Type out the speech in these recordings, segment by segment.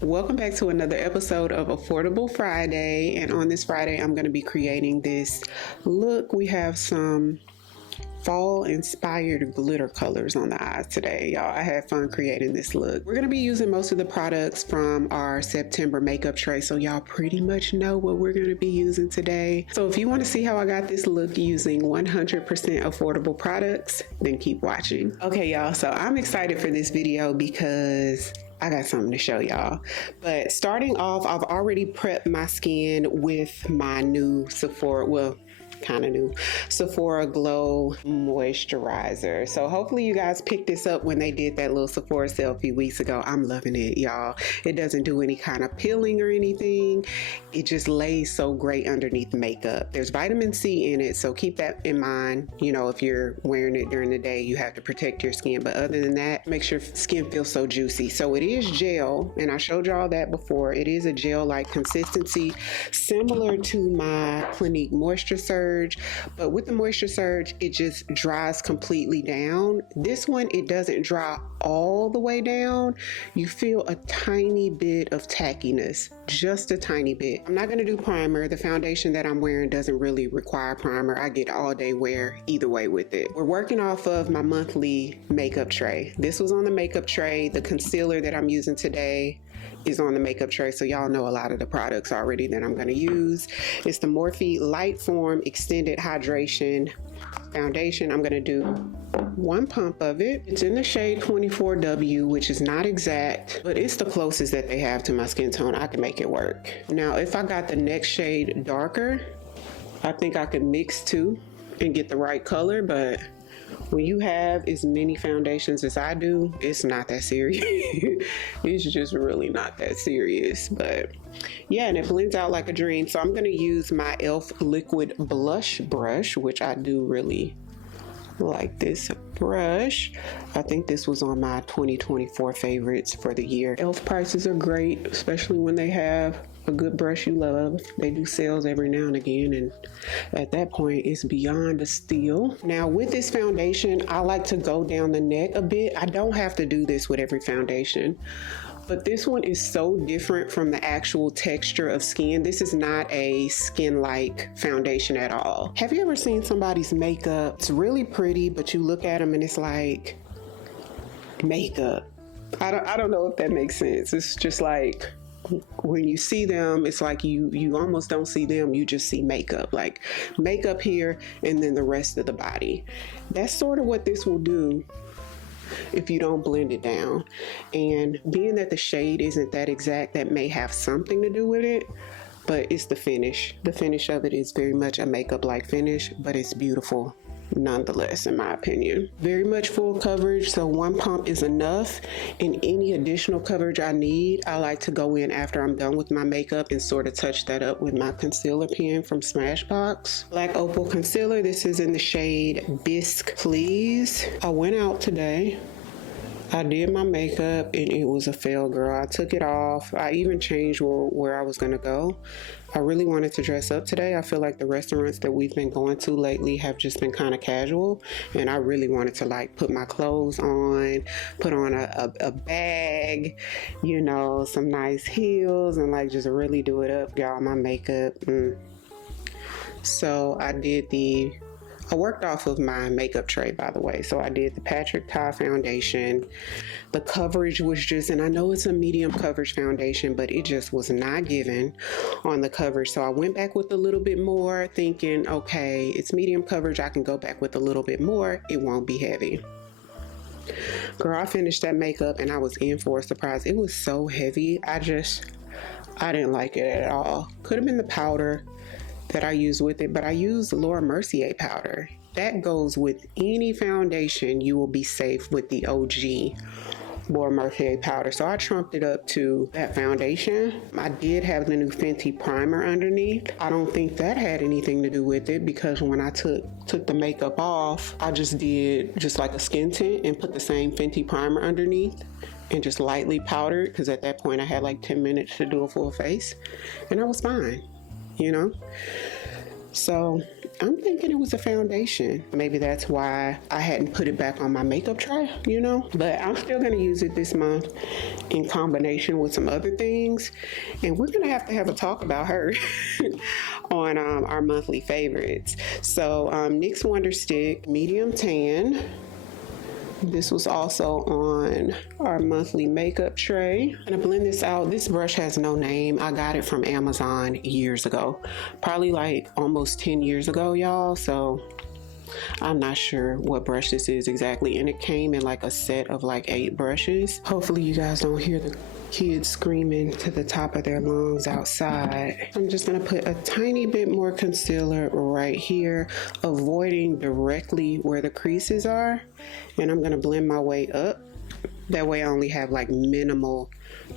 Welcome back to another episode of Affordable Friday, and on this Friday I'm going to be creating this look. We have some fall inspired glitter colors on the eyes today, y'all. I had fun creating this look. We're going to be using most of the products from our September makeup tray, so y'all pretty much know what we're going to be using today. So if you want to see how I got this look using 100% affordable products, then keep watching. Okay, y'all, so I'm excited for this video because I got something to show y'all. But starting off, I've already prepped my skin with my new Sephora, well, kind of new Sephora Glow moisturizer. So hopefully you guys picked this up when they did that little Sephora sale a few weeks ago. I'm loving it, y'all. It doesn't do any kind of peeling or anything. It just lays so great underneath makeup. There's vitamin C in it, so keep that in mind. You know, if you're wearing it during the day, you have to protect your skin. But other than that, makes your skin feel so juicy. So it is gel, and I showed y'all that before. It is a gel-like consistency, similar to my Clinique Moisture Surge. But with the Moisture Surge, it just dries completely down. This one, it doesn't dry all the way down. You feel a tiny bit of tackiness, just a tiny bit. I'm not going to do primer. The foundation that I'm wearing doesn't really require primer. I get all day wear either way with it. We're working off of my monthly makeup tray. This was on the makeup tray. The concealer that I'm using today is on the makeup tray, so y'all know a lot of the products already that I'm going to use. It's the Morphe Light Form Extended Hydration Foundation. I'm going to do one pump of it. It's in the shade 24W, which is not exact, but it's the closest that they have to my skin tone. I can make it work. Now, if I got the next shade darker, I think I could mix two and get the right color, but when you have as many foundations as I do, it's not that serious. It's just really not that serious. But yeah, and it blends out like a dream. So I'm going to use my e.l.f. liquid blush brush, which I do really like this brush. I think this was on my 2024 favorites for the year. e.l.f. prices are great, especially when they have a good brush you love. They do sales every now and again, and at that point it's beyond a steal. Now with this foundation, I like to go down the neck a bit. I don't have to do this with every foundation, but this one is so different from the actual texture of skin. This is not a skin-like foundation at all. Have you ever seen somebody's makeup? It's really pretty, but you look at them and it's like makeup. I don't know if that makes sense. It's just like, when you see them, it's like you almost don't see them, you just see makeup, like makeup here and then the rest of the body. That's sort of what this will do if you don't blend it down. And being that the shade isn't that exact, that may have something to do with it, but it's the finish. The finish of it is very much a makeup-like finish, but it's beautiful nonetheless, in my opinion. Very much full coverage, so one pump is enough. And any additional coverage I need, I like to go in after I'm done with my makeup and sort of touch that up with my concealer pen from Smashbox. Black Opal Concealer. This is in the shade Bisque Please. I went out today. I did my makeup and it was a fail, girl. I took it off. I even changed where I was gonna go. I really wanted to dress up today. I feel like the restaurants that we've been going to lately have just been kind of casual, and I really wanted to like put my clothes on, put on a bag, you know, some nice heels, and like just really do it up, y'all. My makeup. So I worked off of my makeup tray, by the way. So I did the Patrick Ta foundation. The coverage was just, and I know it's a medium coverage foundation, but it just was not given on the coverage. So I went back with a little bit more, thinking, okay, it's medium coverage. I can go back with a little bit more. It won't be heavy. Girl, I finished that makeup and I was in for a surprise. It was so heavy. I didn't like it at all. Could have been the powder that I use with it, but I use Laura Mercier powder. That goes with any foundation. You will be safe with the OG Laura Mercier powder. So I trumped it up to that foundation. I did have the new Fenty primer underneath. I don't think that had anything to do with it, because when I took the makeup off, I just did just like a skin tint and put the same Fenty primer underneath and just lightly powdered, because at that point I had like 10 minutes to do a full face and I was fine, you know? So I'm thinking it was a foundation. Maybe that's why I hadn't put it back on my makeup tray, you know? But I'm still gonna use it this month in combination with some other things. And we're gonna have a talk about her on our monthly favorites. So NYX Wonder Stick Medium Tan. This was also on our monthly makeup tray. I'm gonna blend this out. This brush has no name. I got it from Amazon years ago, probably like almost 10 years ago, y'all. So I'm not sure what brush this is exactly. And it came in like a set of like 8 brushes. Hopefully you guys don't hear the kids screaming to the top of their lungs outside. I'm just gonna put a tiny bit more concealer right here, avoiding directly where the creases are. And I'm gonna blend my way up. That way I only have like minimal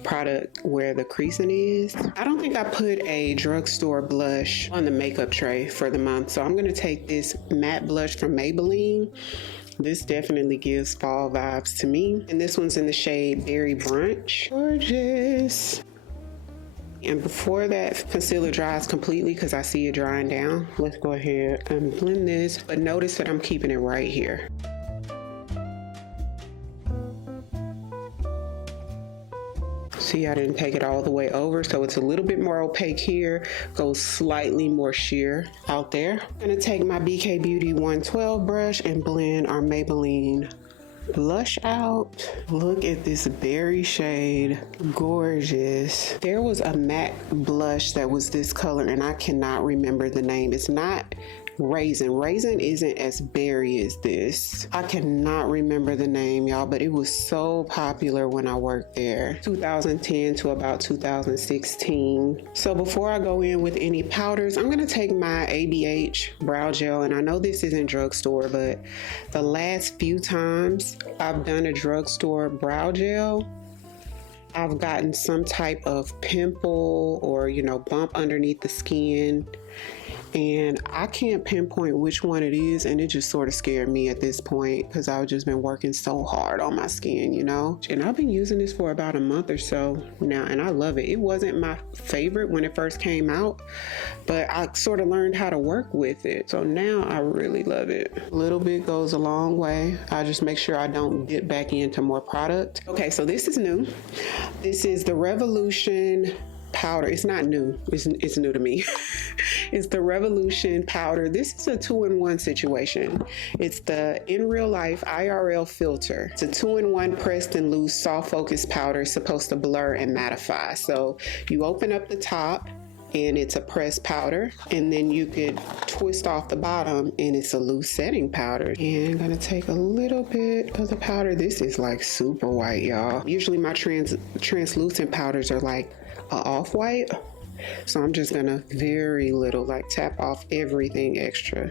product where the creasing is. I don't think I put a drugstore blush on the makeup tray for the month. So I'm gonna take this matte blush from Maybelline. This definitely gives fall vibes to me. And this one's in the shade Berry Brunch. Gorgeous. And before that concealer dries completely, because I see it drying down, let's go ahead and blend this. But notice that I'm keeping it right here. See, I didn't take it all the way over, so it's a little bit more opaque here, goes slightly more sheer out there. I'm gonna take my BK Beauty 112 brush and blend our Maybelline blush out. Look at this berry shade, gorgeous. There was a matte blush that was this color and I cannot remember the name. It's not Raisin. Raisin isn't as berry as this. I cannot remember the name, y'all, but it was so popular when I worked there. 2010 to about 2016. So before I go in with any powders, I'm gonna take my ABH brow gel, and I know this isn't drugstore, but the last few times I've done a drugstore brow gel, I've gotten some type of pimple or, you know, bump underneath the skin. And I can't pinpoint which one it is, and it just sort of scared me at this point because I've just been working so hard on my skin, you know? And I've been using this for about a month or so now, and I love it. It wasn't my favorite when it first came out, but I sort of learned how to work with it. So now I really love it. A little bit goes a long way. I just make sure I don't dip back into more product. Okay, so this is new. This is the Revolution powder. It's not new. It's new to me. It's the Revolution powder. This is a 2-in-1 situation. It's the In Real Life IRL filter. It's a 2-in-1 pressed and loose soft focus powder. It's supposed to blur and mattify. So you open up the top and it's a pressed powder, and then you could twist off the bottom and it's a loose setting powder. And I'm gonna take a little bit of the powder. This is like super white, y'all. Usually my translucent powders are like off-white, so I'm just gonna very little like tap off everything extra.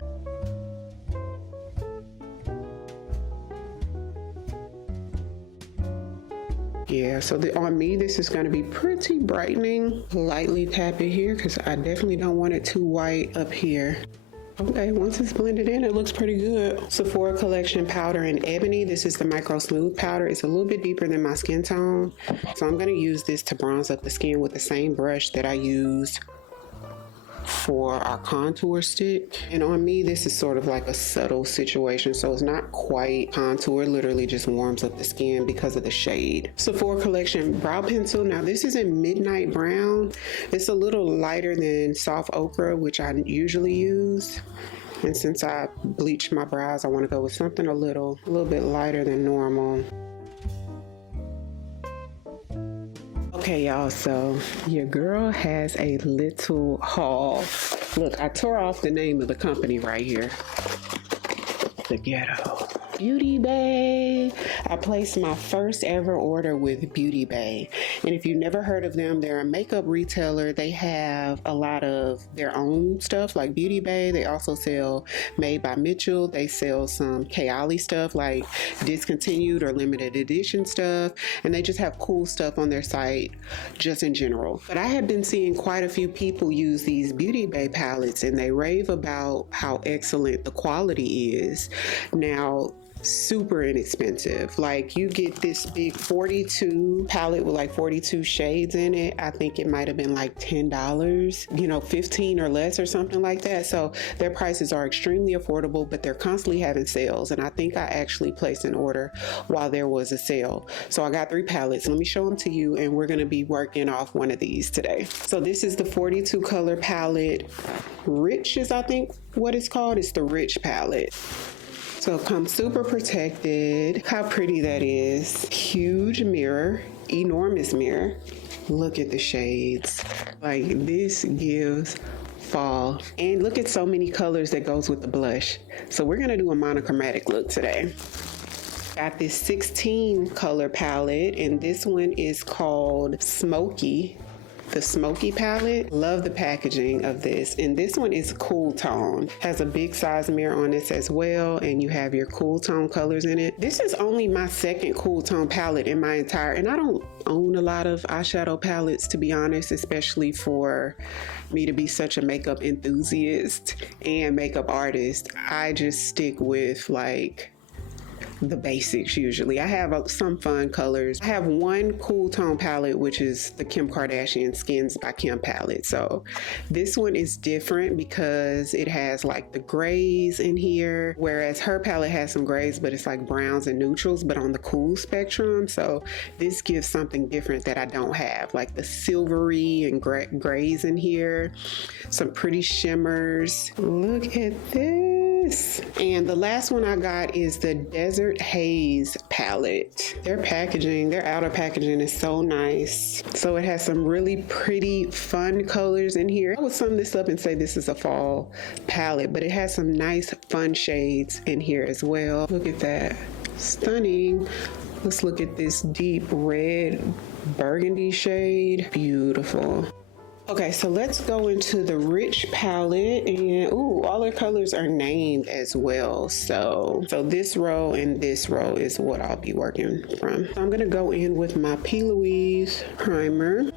Yeah, so on me, this is going to be pretty brightening. Lightly tap it here because I definitely don't want it too white up here. Okay, once it's blended in, it looks pretty good. Sephora Collection powder in Ebony. This is the Micro Smooth powder. It's a little bit deeper than my skin tone, so I'm going to use this to bronze up the skin with the same brush that I used for our contour stick. And on me, this is sort of like a subtle situation, so it's not quite contour. It literally just warms up the skin because of the shade. Sephora Collection brow pencil. Now this is in Midnight Brown. It's a little lighter than Soft Ochre, which I usually use. And since I bleached my brows, I want to go with something a little bit lighter than normal. Okay, y'all, so your girl has a little haul. Look, I tore off the name of the company right here. The Ghetto. Beauty Bay. I placed my first ever order with Beauty Bay. And if you've never heard of them, they're a makeup retailer. They have a lot of their own stuff like Beauty Bay. They also sell Made by Mitchell. They sell some Kayali stuff like Discontinued or limited edition stuff. And they just have cool stuff on their site just in general. But I have been seeing quite a few people use these Beauty Bay palettes and they rave about how excellent the quality is. Now, super inexpensive. Like, you get this big 42 palette with like 42 shades in it. I think it might have been like $10, you know, 15 or less or something like that. So their prices are extremely affordable, but they're constantly having sales. And I think I actually placed an order while there was a sale. So I got 3 palettes. Let me show them to you, and we're going to be working off one of these today. So this is the 42 color palette. Rich is, I think, what it's called. It's the Rich palette. So it comes super protected. How pretty that is. Huge mirror, enormous mirror. Look at the shades. Like, this gives fall. And look at so many colors that goes with the blush. So we're gonna do a monochromatic look today. Got this 16 color palette, and this one is called Smoky. The Smoky palette. Love the packaging of this. And this one is cool tone. Has a big size mirror on this as well, and you have your cool tone colors in it. This is only my second cool tone palette in my entire, and I don't own a lot of eyeshadow palettes, to be honest, especially for me to be such a makeup enthusiast and makeup artist. I just stick with like the basics usually. I have some fun colors. I have one cool tone palette, which is the Kim Kardashian Skins by Kim palette. So this one is different because it has like the grays in here, whereas her palette has some grays, but it's like browns and neutrals, but on the cool spectrum. So this gives something different that I don't have, like the silvery and grays in here, some pretty shimmers. Look at this. And the last one I got is the Desert Haze palette. Their packaging, their outer packaging is so nice. So it has some really pretty fun colors in here. I would sum this up and say this is a fall palette, but it has some nice fun shades in here as well. Look at that. Stunning. Let's look at this deep red burgundy shade. Beautiful. Okay, so let's go into the Rich palette, and ooh, all the colors are named as well. So this row and this row is what I'll be working from. So I'm gonna go in with my Pkwy primer.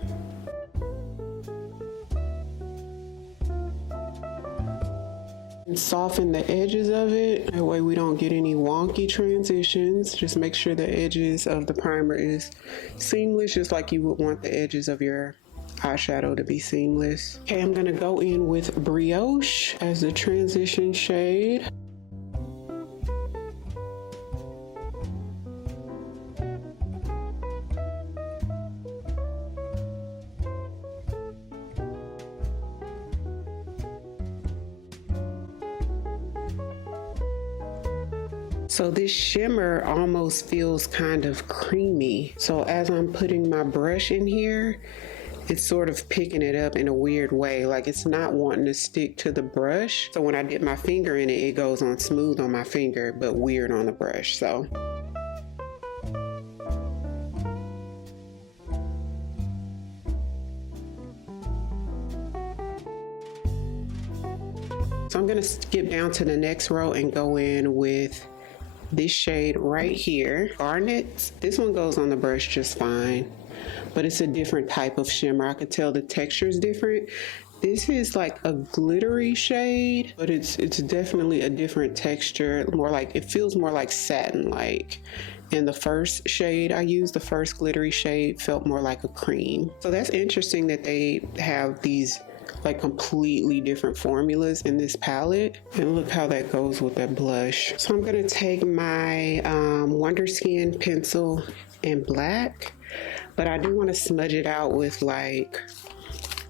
And soften the edges of it. That way we don't get any wonky transitions. Just make sure the edges of the primer is seamless, just like you would want the edges of your eyeshadow to be seamless. Okay, I'm gonna go in with Brioche as the transition shade. So this shimmer almost feels kind of creamy. So as I'm putting my brush in here, it's sort of picking it up in a weird way. Like, it's not wanting to stick to the brush. So when I dip my finger in it, it goes on smooth on my finger, but weird on the brush. So I'm gonna skip down to the next row and go in with this shade right here, Garnet. This one goes on the brush just fine, but it's a different type of shimmer. I could tell the texture is different. This is like a glittery shade, but it's definitely a different texture. More like, it feels more like satin-like. And the first shade I used, the first glittery shade, felt more like a cream. So that's interesting that they have these like completely different formulas in this palette, and look how that goes with that blush. So I'm gonna take my Wonder Skin pencil in black, but I do want to smudge it out with like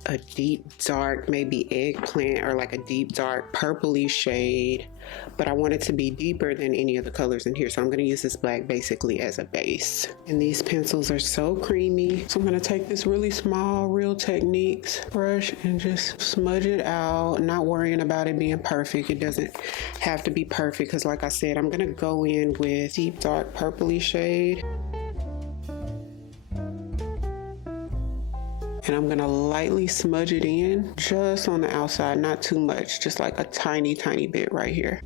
a deep dark, maybe eggplant, or like a deep dark purpley shade, but I want it to be deeper than any of the colors in here. So I'm going to use this black basically as a base. And these pencils are so creamy. So I'm going to take this really small Real Techniques brush and just smudge it out, not worrying about it being perfect. It doesn't have to be perfect because, like I said, I'm going to go in with deep dark purpley shade. And I'm gonna lightly smudge it in just on the outside, not too much, just like a tiny, tiny bit right here.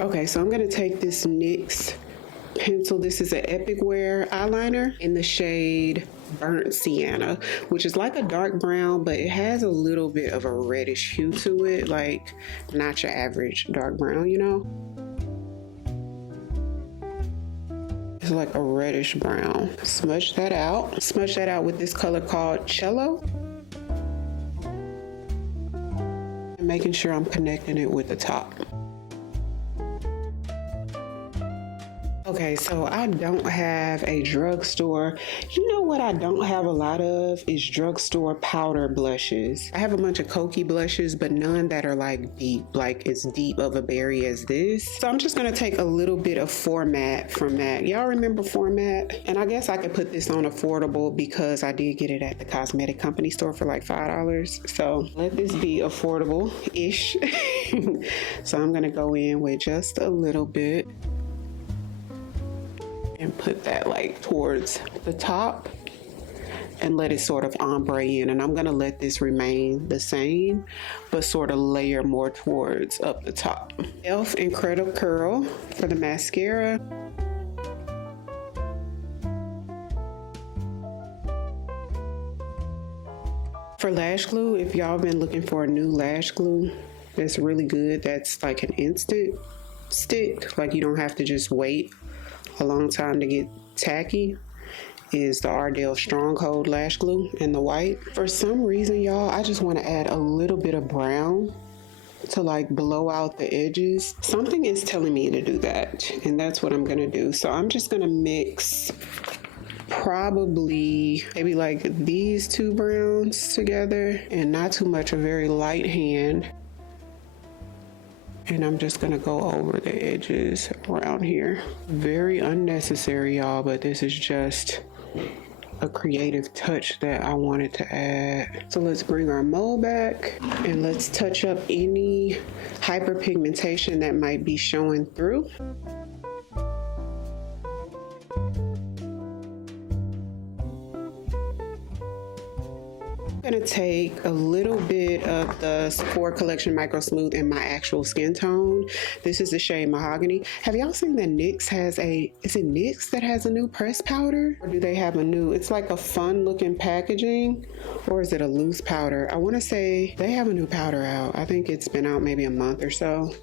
Okay, so I'm gonna take this NYX pencil. This is an Pkwy eyeliner in the shade Burnt Sienna, which is like a dark brown, but it has a little bit of a reddish hue to it, like not your average dark brown, you know? It's like a reddish brown. Smudge that out. Smudge that out with this color called Cello. And making sure I'm connecting it with the top. Okay, so I don't have a drugstore. You know what I don't have a lot of is drugstore powder blushes. I have a bunch of Pkwy blushes, but none that are like deep, like as deep of a berry as this. So I'm just gonna take a little bit of Format from that. Y'all remember Format? And I guess I could put this on affordable because I did get it at the cosmetic company store for like $5. So let this be affordable-ish. So I'm gonna go in with just a little bit and put that like towards the top and let it sort of ombre in. And I'm gonna let this remain the same, but sort of layer more towards up the top. e.l.f. Incredible Curl for the mascara. For lash glue, if y'all been looking for a new lash glue that's really good, that's like an instant stick, like you don't have to just wait a long time to get tacky, is the Ariell Stronghold lash glue in the white. For some reason, y'all, I just want to add a little bit of brown to like blow out the edges. Something is telling me to do that, and that's what I'm gonna do. So I'm just gonna mix probably maybe like these two browns together, and not too much, a very light hand. And I'm just gonna go over the edges around here. Very unnecessary, y'all, but this is just a creative touch that I wanted to add. So let's bring our mold back and let's touch up any hyperpigmentation that might be showing through. I'm gonna take a little bit of the Sephora Collection Micro Smooth in my actual skin tone. This is the shade Mahogany. Have y'all seen that NYX has is it NYX that has a new pressed powder? Or do they have a new, it's like a fun looking packaging, or is it a loose powder? I wanna say they have a new powder out. I think it's been out maybe a month or so.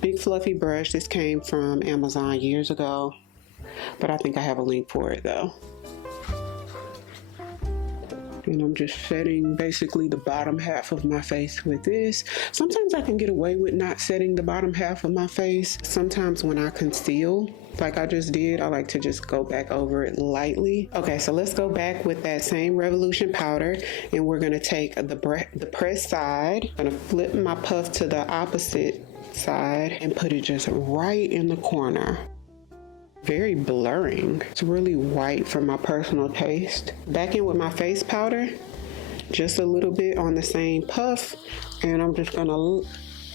Big fluffy brush. This came from Amazon years ago, but I think I have a link for it though. And I'm just setting basically the bottom half of my face with this. Sometimes I can get away with not setting the bottom half of my face. Sometimes when I conceal, like I just did, I like to just go back over it lightly. Okay, so let's go back with that same Revolution powder, and we're gonna take the pressed side. I'm gonna flip my puff to the opposite side and put it just right in the corner. Very blurring. It's really white for my personal taste. Back in with my face powder, just a little bit on the same puff, and I'm just gonna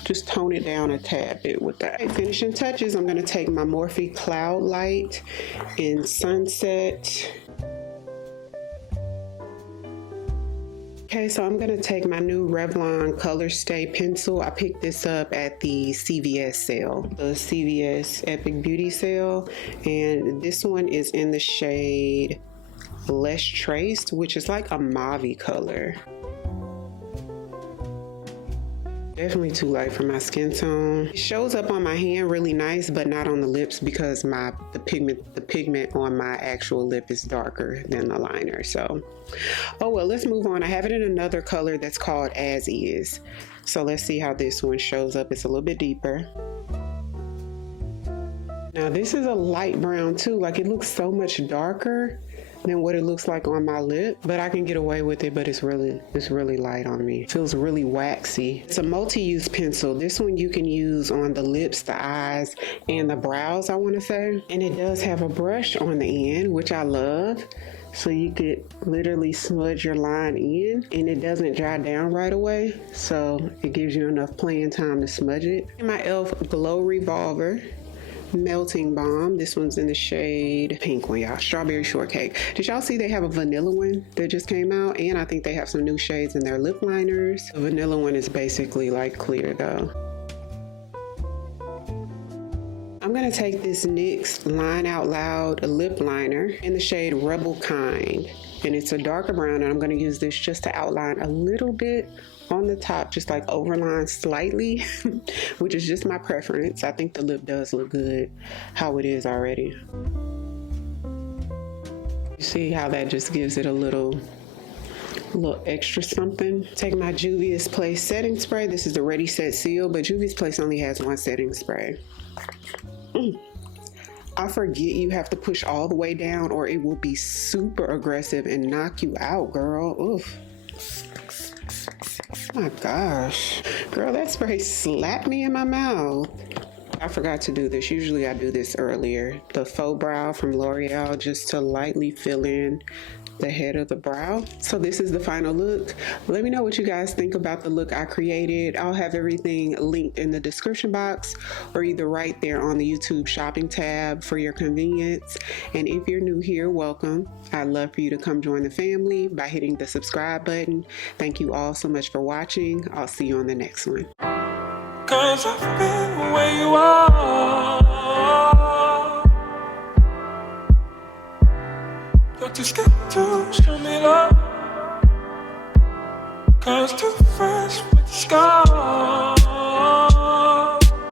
just tone it down a tad bit with that. Okay, finishing touches, I'm gonna take my Morphe Cloud Light in Sunset. Okay, so I'm gonna take my new Revlon Color Stay pencil. I picked this up at the CVS sale, the CVS Epic Beauty sale, and this one is in the shade Less Traced, which is like a mauve color. Definitely too light for my skin tone. It shows up on my hand really nice, but not on the lips because the pigment on my actual lip is darker than the liner. So, oh well, let's move on. I have it in another color that's called As Is. So let's see how this one shows up. It's a little bit deeper. Now this is a light brown too. Like it looks so much darker than what it looks like on my lip, but I can get away with it, but it's really light on me. It feels really waxy. It's a multi-use pencil. This one you can use on the lips, the eyes, and the brows, I wanna say. And it does have a brush on the end, which I love. So you could literally smudge your line in and it doesn't dry down right away. So it gives you enough playing time to smudge it. And my e.l.f. Glow Revolver Melting Balm. This one's in the shade pink one, y'all. Strawberry Shortcake. Did y'all see they have a vanilla one that just came out? And I think they have some new shades in their lip liners. The vanilla one is basically like clear though. I'm gonna take this NYX Line Out Loud lip liner in the shade Rebel Kind. And it's a darker brown, and I'm gonna use this just to outline a little bit on the top, just like overline slightly, which is just my preference. I think the lip does look good how it is already. You see how that just gives it a little extra something. Take my Juvia's Place setting spray. This is the Ready Set Seal, but Juvia's Place only has one setting spray. I forget you have to push all the way down or it will be super aggressive and knock you out, girl. Oof. Oh my gosh. Girl, that spray slapped me in my mouth. I forgot to do this. Usually I do this earlier. The Faux Brow from L'Oreal, just to lightly fill in the head of the brow. So this is the final look. Let me know what you guys think about the look I created. I'll have everything linked in the description box or either right there on the YouTube shopping tab for your convenience. And if you're new here, welcome. I'd love for you to come join the family by hitting the subscribe button. Thank you all so much for watching. I'll see you on the next one. 'Cause I've been where you are. You're too scared to show me love. 'Cause to